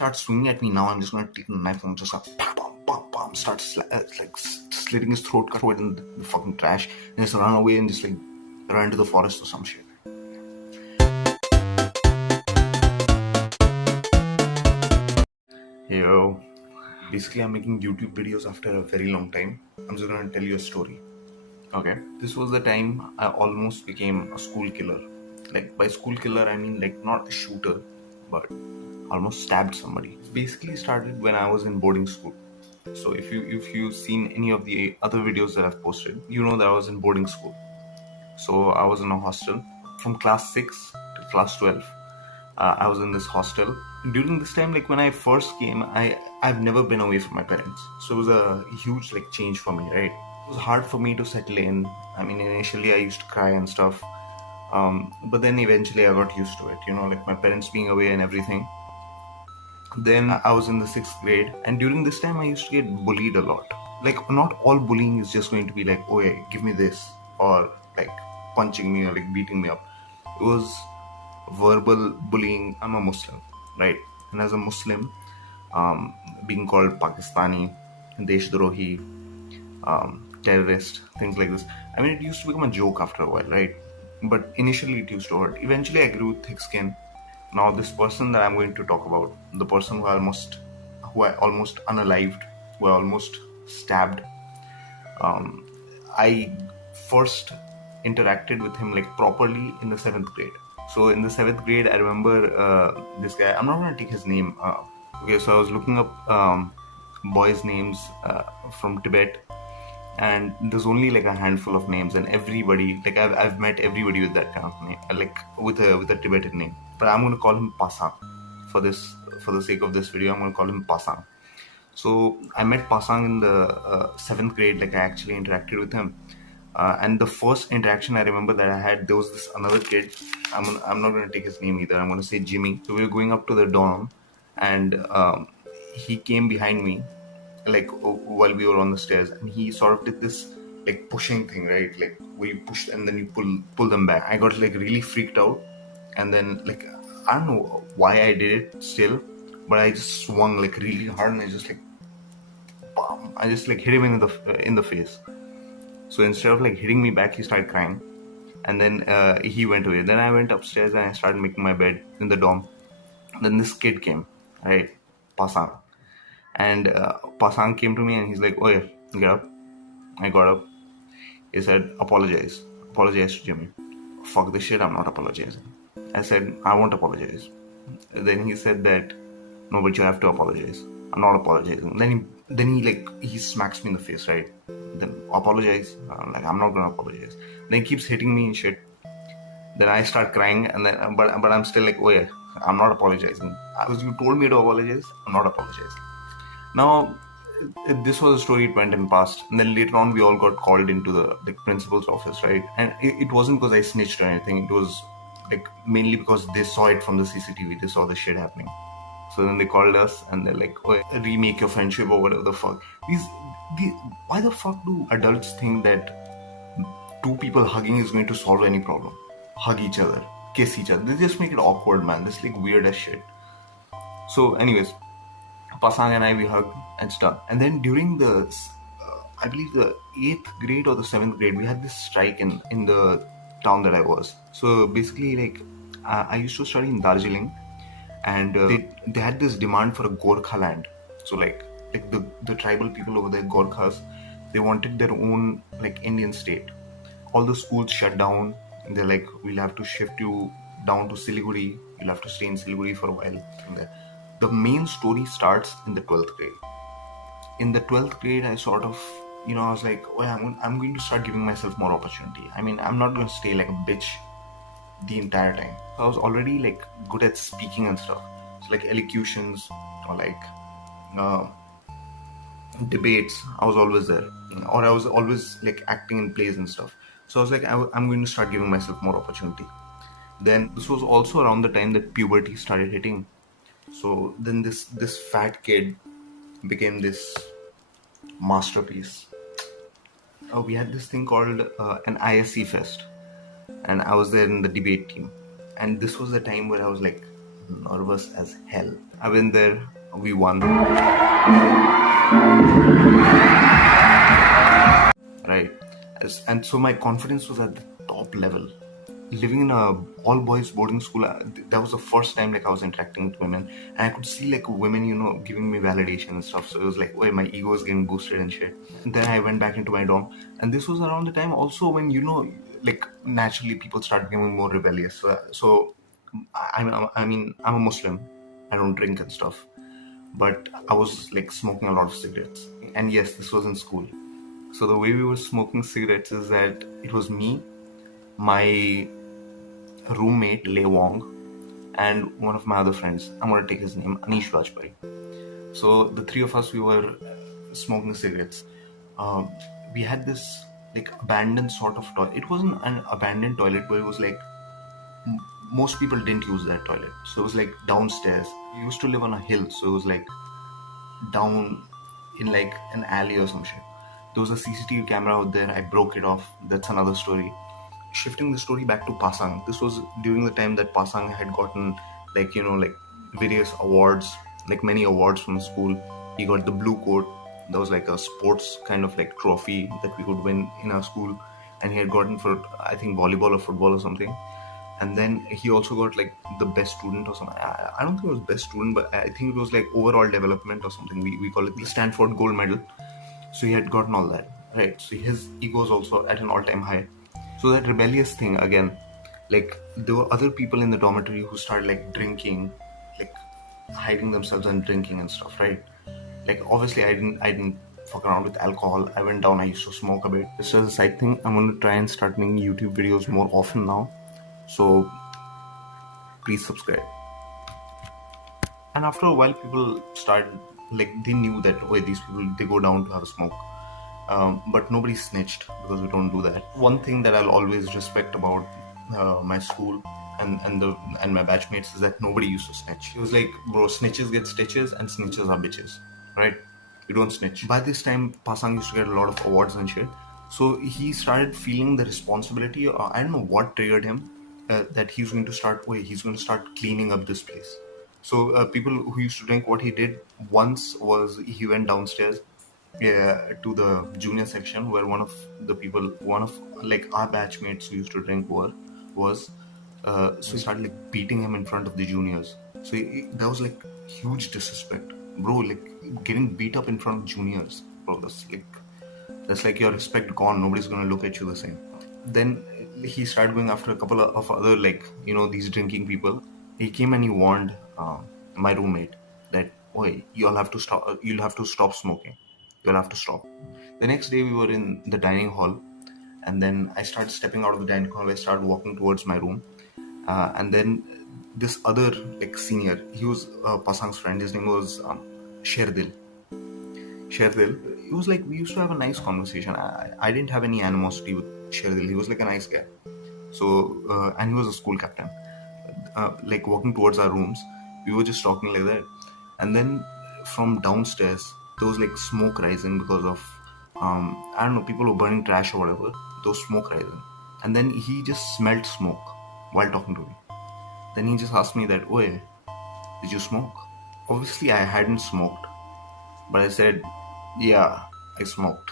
starts swinging at me. Now I'm just gonna take the knife and just like start slitting his throat, throw it in the fucking trash, and just run away and just like run into the forest or some shit. Hey yo, basically I'm making YouTube videos after a very long time. I'm just gonna tell you a story. Okay, this was the time I almost became a school killer. Like by school killer I mean like not a shooter, but almost stabbed somebody. It basically started when I was in boarding school. So if you've seen any of the other videos that I've posted, you know that I was in boarding school. So I was in a hostel from class 6 to class 12. I was in this hostel. During this time, like when I first came, I've never been away from my parents. So it was a huge like change for me, right? It was hard for me to settle in. I mean, initially I used to cry and stuff. But then eventually I got used to it, like my parents being away and everything. Then I was in the 6th grade, and during this time I used to get bullied a lot. Like, not all bullying is just going to be like, oh, hey, give me this, or like punching me or like beating me up. It was verbal bullying. I'm a Muslim, right? And as a Muslim, being called Pakistani, Deshdrohi, terrorist, things like this. I mean, it used to become a joke after a while, right? But initially it used to hurt. Eventually I grew thick skin. Now this person that I'm going to talk about, the person who I almost unalived, who I almost stabbed, I first interacted with him like properly in the 7th grade. So in the 7th grade, I remember this guy. I'm not going to take his name. Okay, so I was looking up boys' names from Tibet, and there's only like a handful of names, and everybody, like I've met everybody with that kind of name, like with a Tibetan name. But I'm going to call him Pasang for the sake of this video. I'm going to call him Pasang. So I met Pasang in the 7th grade. Like I actually interacted with him. And the first interaction I remember that I had, there was this another kid. I'm not going to take his name either. I'm going to say Jimmy. So we were going up to the dorm, and he came behind me, like while we were on the stairs, and he sort of did this like pushing thing, right? Like where you push and then you pull them back. I got like really freaked out, and then like I don't know why I did it still, but I just swung like really hard, and I just like bam, I just like hit him in the face. So instead of like hitting me back, he started crying, and then he went away. Then I went upstairs and I started making my bed in the dorm. Then this kid came, right, Pasang, and Pasang came to me and he's like, "Oh yeah, get up." I got up. He said, "Apologize to Jimmy." Fuck this shit, I'm not apologizing. I said, "I won't apologize." Then he said that, "No, but you have to apologize." I'm not apologizing. Then he smacks me in the face, right? Then apologize. I'm like, I'm not gonna apologize. Then he keeps hitting me and shit. Then I start crying, and then but I'm still like, oh yeah, I'm not apologizing. Because you told me to apologize, I'm not apologizing. Now, this was a story, it went and passed. And then later on, we all got called into the principal's office, right? And it wasn't because I snitched or anything. It was like mainly because they saw it from the CCTV. They saw the shit happening. So then they called us and they're like, oh, remake your friendship or whatever the fuck. Why the fuck do adults think that two people hugging is going to solve any problem? Hug each other, kiss each other. They just make it awkward, man. This like weird as shit. So anyways, Pasang and I, we hugged and stuff. And then during I believe the 8th grade or the 7th grade, we had this strike in the town that I was. So basically, like, I used to study in Darjeeling, and they had this demand for a Gorkha land. So like the tribal people over there, Gorkhas, they wanted their own like Indian state. All the schools shut down, and they're like, we'll have to shift you down to Siliguri. You'll have to stay in Siliguri for a while. The main story starts in the 12th grade. In the 12th grade, I sort of, I was like, oh, I'm going to start giving myself more opportunity. I mean, I'm not going to stay like a bitch the entire time. So I was already like good at speaking and stuff. So like elocutions or like debates, I was always there. Or I was always like acting in plays and stuff. So I was like, I'm going to start giving myself more opportunity. Then this was also around the time that puberty started hitting. So then this fat kid became this masterpiece. We had this thing called an ISC fest, and I was there in the debate team. And this was the time where I was like nervous as hell. I went there, we won. Right? And so my confidence was at the top level. Living in a all boys boarding school, that was the first time like I was interacting with women, and I could see like women, giving me validation and stuff. So it was like, oh, my ego was getting boosted and shit. And then I went back into my dorm, and this was around the time also when like naturally people start becoming more rebellious. So I mean, I'm a Muslim. I don't drink and stuff, but I was like smoking a lot of cigarettes. And yes, this was in school. So the way we were smoking cigarettes is that it was me, my roommate Lei Wong, and one of my other friends. I'm gonna take his name, Anish Vajpayee. So the three of us, we were smoking cigarettes. We had this like abandoned sort of toilet. It wasn't an abandoned toilet, but it was like most people didn't use that toilet. So it was like downstairs. We used to live on a hill, so it was like down in like an alley or some shit. There was a CCTV camera out there. I broke it off. That's another story. Shifting the story back to Pasang, this was during the time that Pasang had gotten like various awards, like many awards from school. He got the blue coat. That was like a sports kind of like trophy that we could win in our school, and he had gotten for I think volleyball or football or something. And then he also got like the best student or something. I don't think it was best student, but I think it was like overall development or something. We call it the Stanford gold medal. So he had gotten all that, right? So his ego is also at an all-time high. So that rebellious thing again, like there were other people in the dormitory who started like drinking, like hiding themselves and drinking and stuff, right? Like obviously I didn't fuck around with alcohol. I went down, I used to smoke a bit. Just as a side thing, I'm gonna try and start making YouTube videos more often now. So please subscribe. And after a while, people started like they knew that these people they go down to have a smoke. But nobody snitched because we don't do that. One thing that I'll always respect about my school and my batchmates is that nobody used to snitch. It was like, bro, snitches get stitches and snitches are bitches, right? You don't snitch. By this time, Pasang used to get a lot of awards and shit. So he started feeling the responsibility. I don't know what triggered him that he's going to start cleaning up this place. So people who used to drink, what he did once was he went downstairs to the junior section where one of like our batchmates who used to drink was so he started like beating him in front of the juniors. So that was like huge disrespect, bro. Like getting beat up in front of juniors, bro. That's like your respect gone. Nobody's gonna look at you the same. Then he started going after a couple of other these drinking people. He came and he warned my roommate that, "Oi, you'll have to stop smoking. You'll have to stop." The next day we were in the dining hall, and then I started stepping out of the dining hall. I started walking towards my room, and then this other like senior, he was Pasang's friend. His name was Sherdil. It was like we used to have a nice conversation. I didn't have any animosity with Sherdil. He was like a nice guy. So and he was a school captain. Like walking towards our rooms, we were just talking like that, and then from downstairs there was like smoke rising because of I don't know, people were burning trash or whatever. There was smoke rising, and then he just smelled smoke while talking to me. Then he just asked me that, "Oi, did you smoke?" Obviously I hadn't smoked, but I said, "Yeah, I smoked."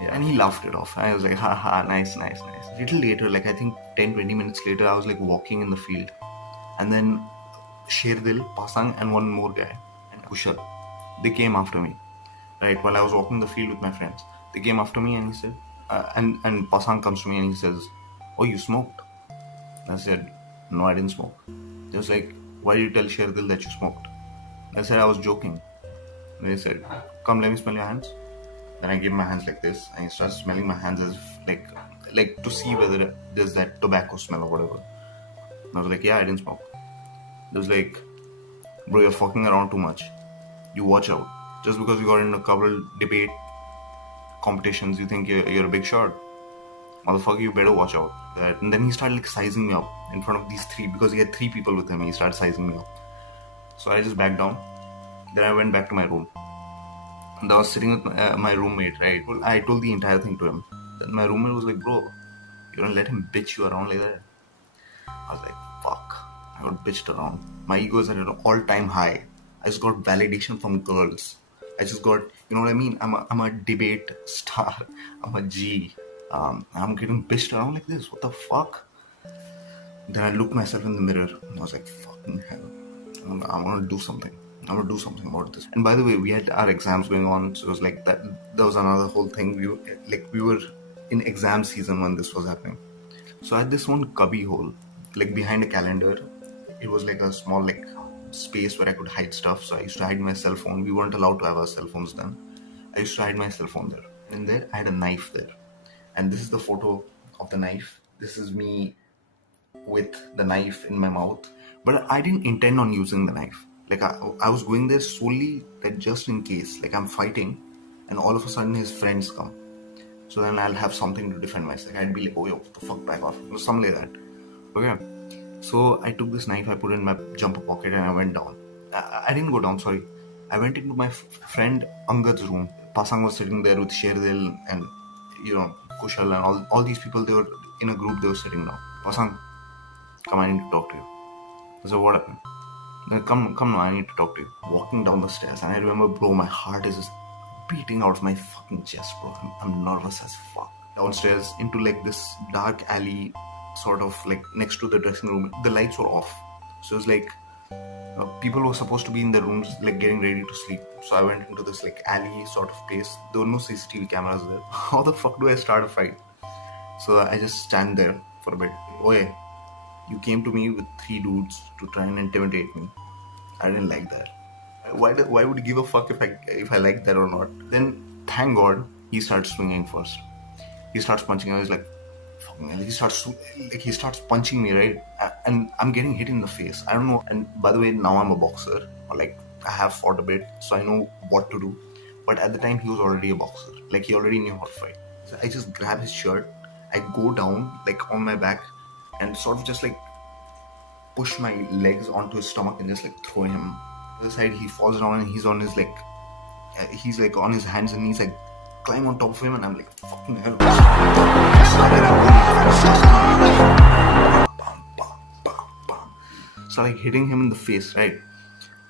Yeah. And he laughed it off. I was like, haha, nice. A little later, like I think 10-20 minutes later, I was like walking in the field, and then Sherdil, Pasang, and one more guy, and Kushal, they came after me. Right, while I was walking the field with my friends, they came after me, and he said, and Pasang comes to me and he says, "Oh, you smoked?" I said, "No, I didn't smoke." He was like, "Why did you tell Sherdil that you smoked?" I said, "I was joking." And he said, "Come, let me smell your hands." Then I gave my hands like this, and he started smelling my hands as if like to see whether there's that tobacco smell or whatever. And I was like, "Yeah, I didn't smoke." It was like, "Bro, you're fucking around too much. You watch out. Just because you got in a couple debate competitions, you think you're a big shot. Motherfucker, you better watch out." And then he started like sizing me up in front of these three, because he had three people with him. He started sizing me up. So I just backed down. Then I went back to my room. And I was sitting with my roommate, right? I told the entire thing to him. Then my roommate was like, "Bro, you don't let him bitch you around like that." I was like, fuck. I got bitched around. My ego is at an all-time high. I just got validation from girls. I just got, you know what I mean? I'm a debate star. I'm a G. I'm getting bitched around like this. What the fuck? Then I looked myself in the mirror and I was like, fucking hell. I'm gonna do something. I'm gonna do something about this. And by the way, we had our exams going on, so it was like that. That was another whole thing. We were in exam season when this was happening. So I had this one cubby hole, like behind a calendar. It was like a small space where I could hide stuff. So I used to hide my cell phone. We weren't allowed to have our cell phones then. I used to hide my cell phone there. And there I had a knife there. And this is the photo of the knife. This is me with the knife in my mouth. But I didn't intend on using the knife. Like I was going there solely that just in case, like I'm fighting and all of a sudden his friends come. So then I'll have something to defend myself. I'd be like, oh, yo, what the fuck, back off. Or something like that. Okay. So I took this knife, I put it in my jumper pocket and I went down. I didn't go down, sorry. I went into my friend Angad's room. Pasang was sitting there with Sherdil and, Kushal and all these people. They were in a group, they were sitting down. Pasang, come, I need to talk to you. I said, what happened? Come now, I need to talk to you. Walking down the stairs, and I remember, bro, my heart is just beating out of my fucking chest, bro. I'm nervous as fuck. Downstairs into like this dark alley, sort of like next to the dressing room. The lights were off, so it was like people were supposed to be in their rooms, like getting ready to sleep. So I went into this like alley sort of place. There were no CCTV cameras there. How the fuck do I start a fight? So I just stand there for a bit. Oye, you came to me with 3 dudes to try and intimidate me. I didn't like that. Why would you give a fuck if I like that or not? Then, thank God, he starts swinging first. He starts punching. I was like, fucking hell. He starts punching me, right? And I'm getting hit in the face. I don't know. And by the way, now I'm a boxer. Or like, I have fought a bit, so I know what to do. But at the time, he was already a boxer. Like, he already knew how to fight. So I just grab his shirt. I go down, like, on my back. And sort of just like push my legs onto his stomach and just like throw him. The other side, he falls down and he's on his on his hands and knees, like climb on top of him, and I'm like, fucking hell. So like hitting him in the face, right?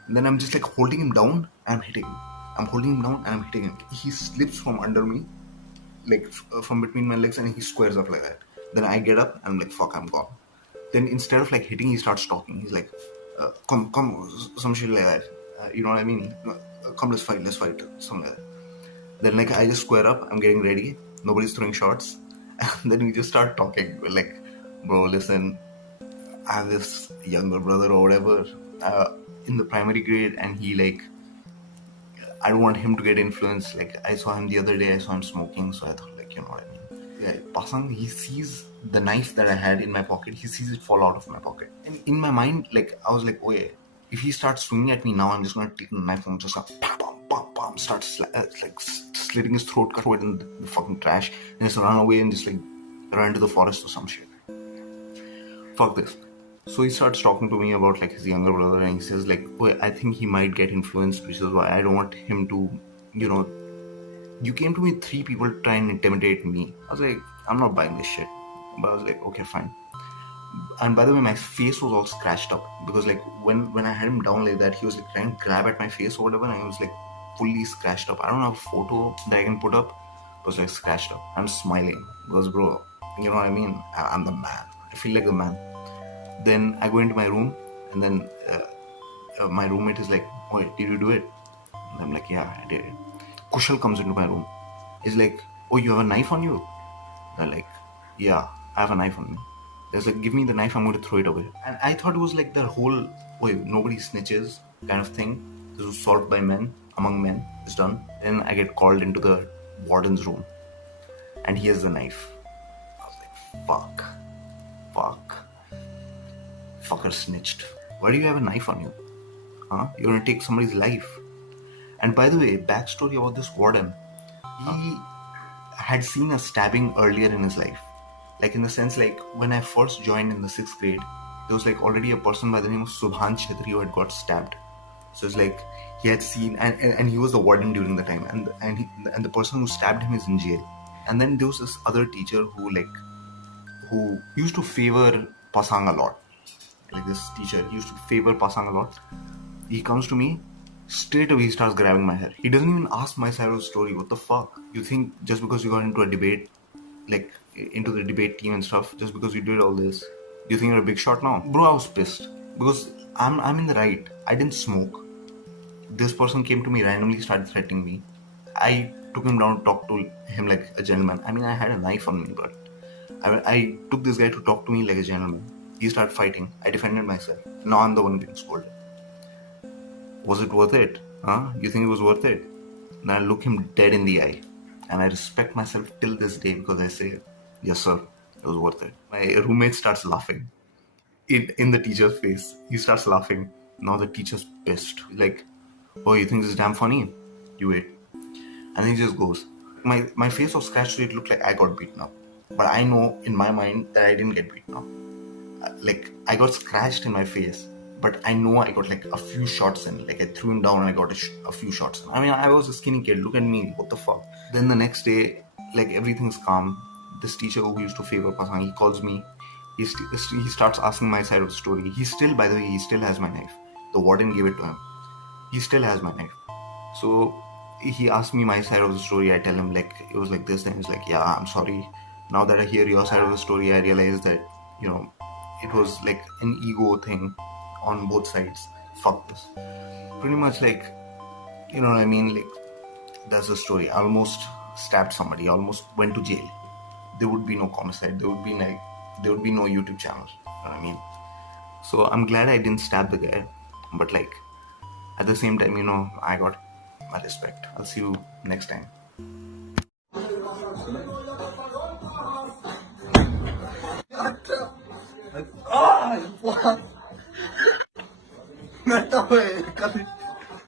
And then I'm just like holding him down and I'm hitting him. I'm holding him down and I'm hitting him. He slips from under me, like from between my legs, and he squares up like that. Then I get up and I'm like, fuck, I'm gone. Then instead of like hitting, he starts talking. He's like, come, some shit like that. You know what I mean? Come, let's fight, something like that. Then like I just square up, I'm getting ready. Nobody's throwing shots. And then we just start talking. We're like, bro, listen, I have this younger brother or whatever in the primary grade, and he like, I don't want him to get influenced. Like I saw him the other day, I saw him smoking, so I thought like, you know what I mean? Yeah, Pasang, he sees the knife that I had in my pocket, he sees it fall out of my pocket. And in my mind, like, I was like, oh yeah, if he starts swinging at me now, I'm just going to take the knife and just like, bam, start slitting his throat, cut it in the fucking trash, and just run away and just like run into the forest or some shit. Fuck this. So he starts talking to me about like his younger brother, and he says like, oh, I think he might get influenced, which is why I don't want him to, you came to me 3 people to try and intimidate me. I was like, I'm not buying this shit. But I was like, okay, fine. And by the way, my face was all scratched up because like when I had him down like that, he was like trying to grab at my face or whatever, and I was like fully scratched up. I don't have a photo that I can put up. It was like scratched up. I'm smiling because, bro, you know what I mean? I'm the man. I feel like the man. Then I go into my room, and then my roommate is like, oh, did you do it? And I'm like, yeah, I did it. Kushal comes into my room. He's like, oh, you have a knife on you? I'm like, yeah, I have a knife on me. He's like, give me the knife, I'm going to throw it away. And I thought it was like the whole, nobody snitches kind of thing. This was solved by men, among men. It's done. Then I get called into the warden's room, and he has the knife. I was like, fuck. Fucker snitched. Why do you have a knife on you? Huh? You're going to take somebody's life. And by the way, backstory about this warden. He had seen a stabbing earlier in his life. Like in the sense, like when I first joined in the 6th grade, there was like already a person by the name of Subhan Chhetri who had got stabbed. So it's like he had seen, and he was the warden during the time, and the person who stabbed him is in jail. And then there was this other teacher who used to favor Pasang a lot. like this teacher, he used to favor Pasang a lot. He comes to me, straight away he starts grabbing my hair. He doesn't even ask my side of the story. What the fuck? You think just because you got into a debate, like into the debate team and stuff, just because you did all this, you think you're a big shot now? Bro, I was pissed because I'm in the right. I didn't smoke. This person came to me randomly, started threatening me. I took him down to talk to him like a gentleman. I mean, I had a knife on me, but I took this guy to talk to me like a gentleman. He started fighting. I defended myself. Now I'm the one being scolded. Was it worth it? Huh? You think it was worth it? Then I look him dead in the eye. And I respect myself till this day because I say, yes, sir, it was worth it. My roommate starts laughing. In the teacher's face. He starts laughing. Now the teacher's pissed. Like, oh, you think this is damn funny? You wait. And then he just goes. My face was scratched so it looked like I got beaten up. But I know in my mind that I didn't get beaten up. Like, I got scratched in my face. But I know I got like a few shots in. Like, I threw him down and I got a few shots in. I mean, I was a skinny kid. Look at me. What the fuck? Then the next day, like, everything's calm. This teacher who used to favor Pasang, he calls me. He starts asking my side of the story. He still, by the way, he still has my knife. The warden gave it to him. He still has my knife. So he asked me my side of the story. I tell him like it was like this, and he's like, yeah, I'm sorry. Now that I hear your side of the story, I realize that, you know, it was like an ego thing on both sides. Fuck this. Pretty much like, you know what I mean? Like, that's the story. I almost stabbed somebody. I almost went to jail. There would be no homicide. There would be no YouTube channel. You know what I mean? So I'm glad I didn't stab the guy. But like, at the same time, you know, I got my respect. I'll see you next time. Ah,